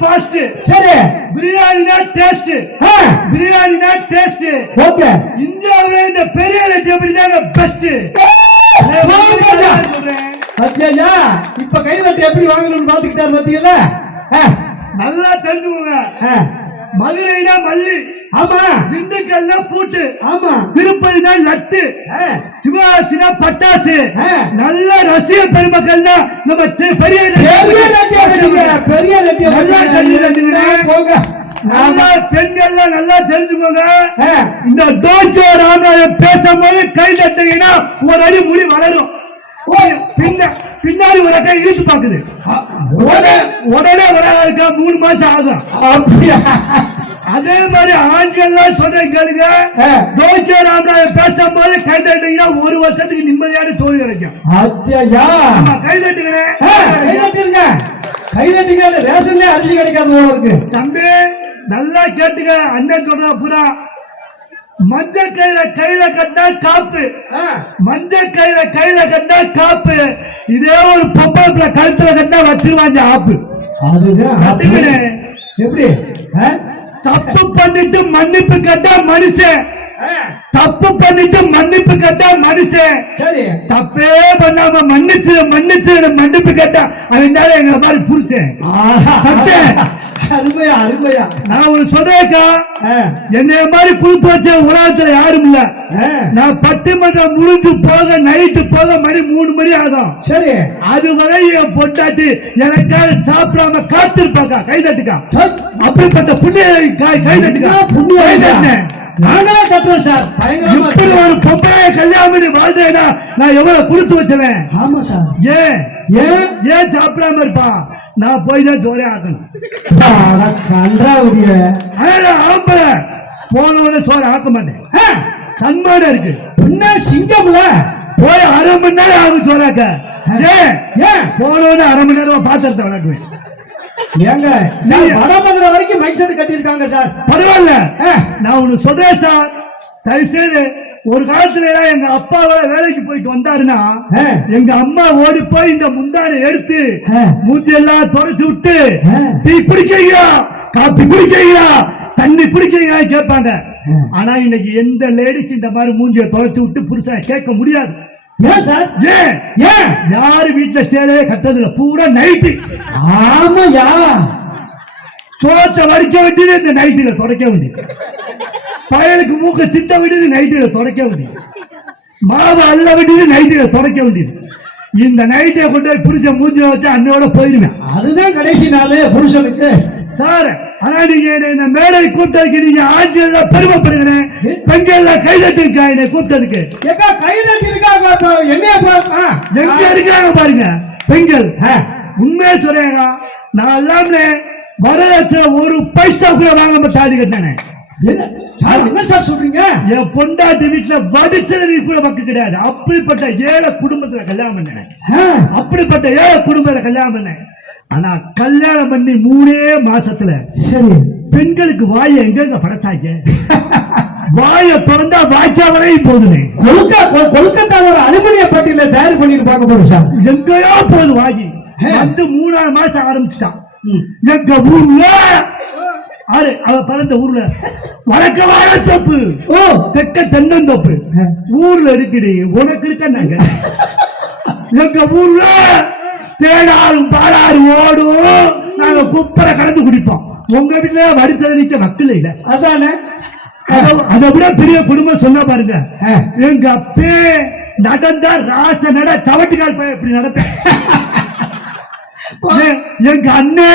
Fast. சரி. பிரியாணினா taste. பிரியாணினா டேஸ்ட். ஓகே. இந்தியாவுல இந்த பெரிய ரெட்டி எப்படிதாங்க பெஸ்ட். பத்தியா இப்ப கைதட்டி எப்படி வாங்கணும்னு பாத்துக்கிட்டாரு பாத்தீங்களா? நல்லா தெரிஞ்சுக்கோங்க. மதுரைனா மல்லி. ஆமா. திண்டுக்கல்னா பூட்டு. ஆமா. திருப்பதினா லட்டு. சிவகாசினா பட்டாசு. நல்ல ரசிக பெருமக்கள்னா நம்ம பெரிய நல்லா போங்க. நல்லா பெண்கள்லாம் நல்லா தெரிஞ்சுக்கோங்க. இந்த டோக்கியோ ராமராஜன் பேசும்போது கை தட்டிங்கன்னா ஒரு அடி முடி வளரும். பின்னாடி ஒரு அக்கா இழுத்து பாக்குது. உடனே வராதுக்கா 3 மாசம் ஆகும். அதே மாதிரி ஆண்கள் சொல்ற கேளுங்க. டோக்கியோ ராமராஜன் பேசும்போது கை தட்டிங்கன்னா 1 வருஷத்துக்கு நிம்மதியான தோல்வி கிடைக்கும். கை தட்டுங்க. கை தட்டுங்க. ரேஷன்ல அரிசி கிடைக்காது போல இருக்கு. தம்பி நல்லா கேட்டுக்க. அண்ணன் சொல்ற பூரா மஞ்சள் கையில கட்டினா காப்பு. மஞ்சள் கையில கட்டினா காப்பு. இதே ஒரு பொம்பளை கழுத்துல கட்டினா வச்சிருவாங்க ஆப்பு. அதுதான் எப்படி தப்பு பண்ணிட்டு மன்னிப்பு கேட்டா மனுஷன். தப்பு பண்ணிட்டு மன்னிப்பு கேட்டா மனுஷன். தப்பே பண்ணாம மன்னிச்சு மன்னிப்பு கேட்டா அவன் எங்களை மாதிரி புரிச்சேன். அருமையா அருமையா. நான் ஒரு சொல்றேக்கா, என்னைய மாதிரி கொடுத்து வச்ச உலகத்துல யாரும் இல்ல. நான் பட்டிமன்றம் முடிஞ்சு போக நைட்டு போக மணி 3 மணி ஆகும். சரி. அதுவரை என் பொட்டாட்டி எனக்காக சாப்பிடாம காத்திருப்பாக்கா. கை தட்டுக்கா. அப்படிப்பட்ட புண்ணிய கை தட்டுக்கா. புண்ணிய நாங்களே கட்டுறோம் சார். இப்படி ஒரு பொம்பளை கல்யாணம் பண்ணி வாழ்றேன்னா நான் எவ்வளவு கொடுத்து வச்சவன். ஆமா சார். ஏன் சாப்பிடாம இருப்பா? நான் போய் தான் ஜோரே ஆக்கணும். ஆம்பளை போனோட சோறு ஆக்க மாட்டேன். கண்மாட இருக்கு. சிங்கம்ல போய் 1/2 மணி நேரம் ஆகும் சோறாக்க. போனோட 1/2 மணி நேரம் பாத்திரத்தை வளர்க்குவேன். ஏங்க வடமதுரை வரைக்கும் மைக் செட் கட்டிருக்காங்க சார். பரவாயில்ல. நான் ஒண்ணு சொல்றேன் சார். தயவு செய்து ஒரு காலத்துல எங்க அப்பாவை வேலைக்கு போயிட்டு வந்தாருன்னா எங்க அம்மா ஓடி போய் இந்த முந்தானை எடுத்து மூஞ்சி எல்லாம் தொடச்சு விட்டு டீ குடிக்கிறீங்களா, காப்பி குடிக்கிறீங்களா, தண்ணி குடிக்கிறீங்களா கேட்பாங்க. ஆனா இன்னைக்கு எந்த லேடிஸ் இந்த மாதிரி மூஞ்சியை தொலைச்சு விட்டு புருஷனை கேட்க முடியாது. ஏன் சார்? ஏன் யாரு வீட்டுல சேலையே கட்டதுல பூரா நைட்டு. ஆமாயா. சோத்தை வடிக்க வேண்டியது இந்த நைட்டில தொடக்க வேண்டியது. பயலுக்கு மூக்க சிட்ட வேண்டியது நைட்டில தொடக்க வேண்டியது. மாவு அள்ள வேண்டியது நைட்டில தொடக்க வேண்டியது. இந்த நைட்டை கொண்டு போய் புருஷன் மூஞ்சில வச்சு அன்னையோட போயிருவேன். அதுதான் கடைசி நாள் புருஷனுக்கு சார். ஆனா நீங்க இந்த மேடை கூட்டத்துக்கு நீங்க ஆட்சியில் பெருமைப்படுங்க. பெண்கள் கைதட்டிருக்கா என்னை கூட்டத்துக்கு. கைதட்டி இருக்காங்க. எங்க இருக்காங்க பாருங்க பெண்கள். உண்மையா சொல்றேங்க. நான் எல்லாமே வரதட்சணை 1 பைசா கூட வாங்க தாலி கட்டினேன். என்ன சார் சொல்றீங்க? என் பொண்டாட்டி வீட்டுல வடிச்சது கூட பக்கம் கிடையாது. அப்படிப்பட்ட ஏழை குடும்பத்துல கல்யாணம் பண்ணேன். அப்படிப்பட்ட ஏழை குடும்பத்துல கல்யாணம் பண்ணேன். ஆனா கல்யாணம் பண்ணி 3 மாசத்துல சரி பெண்களுக்கு வாயை எங்க படைச்சாங்க. வாயை திறந்தா வாய்க்கா வரையும் போதுமே. கொல்கத்தா ஒரு அலுமினிய பட்டியல தயார் பண்ணிருப்பாங்க போது சார். எங்கயோ போகுது வாங்கி வந்து 3ஆவது மாசம் ஆரம்பிச்சுட்டான். எங்க ஊர்ல அவ பிறந்த ஊர்ல வடக்க வாழ தோப்பு, தெற்க தென்னந்தோப்பு. ஊர்ல இருக்குடி உனக்கு இருக்காங்க. எங்க ஊர்ல தேடாரும் பாடாரு ஓடும். நாங்க குப்பரை கடந்து குடிப்போம். உங்க வீட்டுல வடிச்சத நிக்க மக்கள் இல்ல. அதானே. அதை விட பெரிய குடும்பம் சொன்ன பாருங்க. எங்க அப்பே நடந்தா ராச நட சவட்டுக்கால் பையன் இப்படி நடப்பேன். எங்க அண்ணே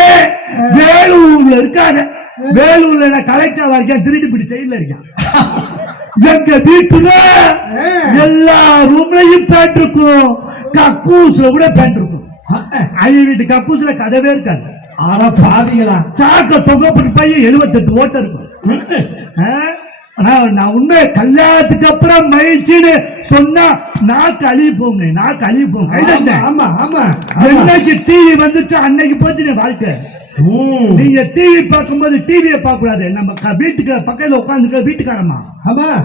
வேலூர்ல இருக்காங்க. வேலூர்ல கலெக்டர் இருக்கேன். திருட்டு பிடி செயல இருக்கேன். எங்க வீட்டுல எல்லா ரூம்லயும் பேண்ட் இருக்கும். கக்கூஸ்ல கூட பேண்ட் இருக்கும். அவங்க வீட்டு கக்கூஸ்ல கதவே இருக்காது. ஆனா பாதிகளா சாக்க தொகை பையன் 78 ஓட்ட இருக்கும். நான் உண்மை கல்யாணத்துக்கு அப்புறம் மகிழ்ச்சின்னு சொன்னா நாக்கு அழிய போங்க. நாக்கு அழிய போங்க. என்னைக்கு டிவி வந்துச்சு அன்னைக்கு போச்சு வாழ்க்கை. நீங்க டிவி பார்க்கும்போது டிவியை பார்க்க கூடாது. நம்ம வீட்டுக்கு பக்கத்துல உட்காந்துக்க வீட்டுக்காரம்மா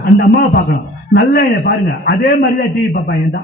அந்த அம்மாவை பார்க்கணும். நல்லா பாருங்க. அதே மாதிரிதான் டிவி பார்ப்பாங்க.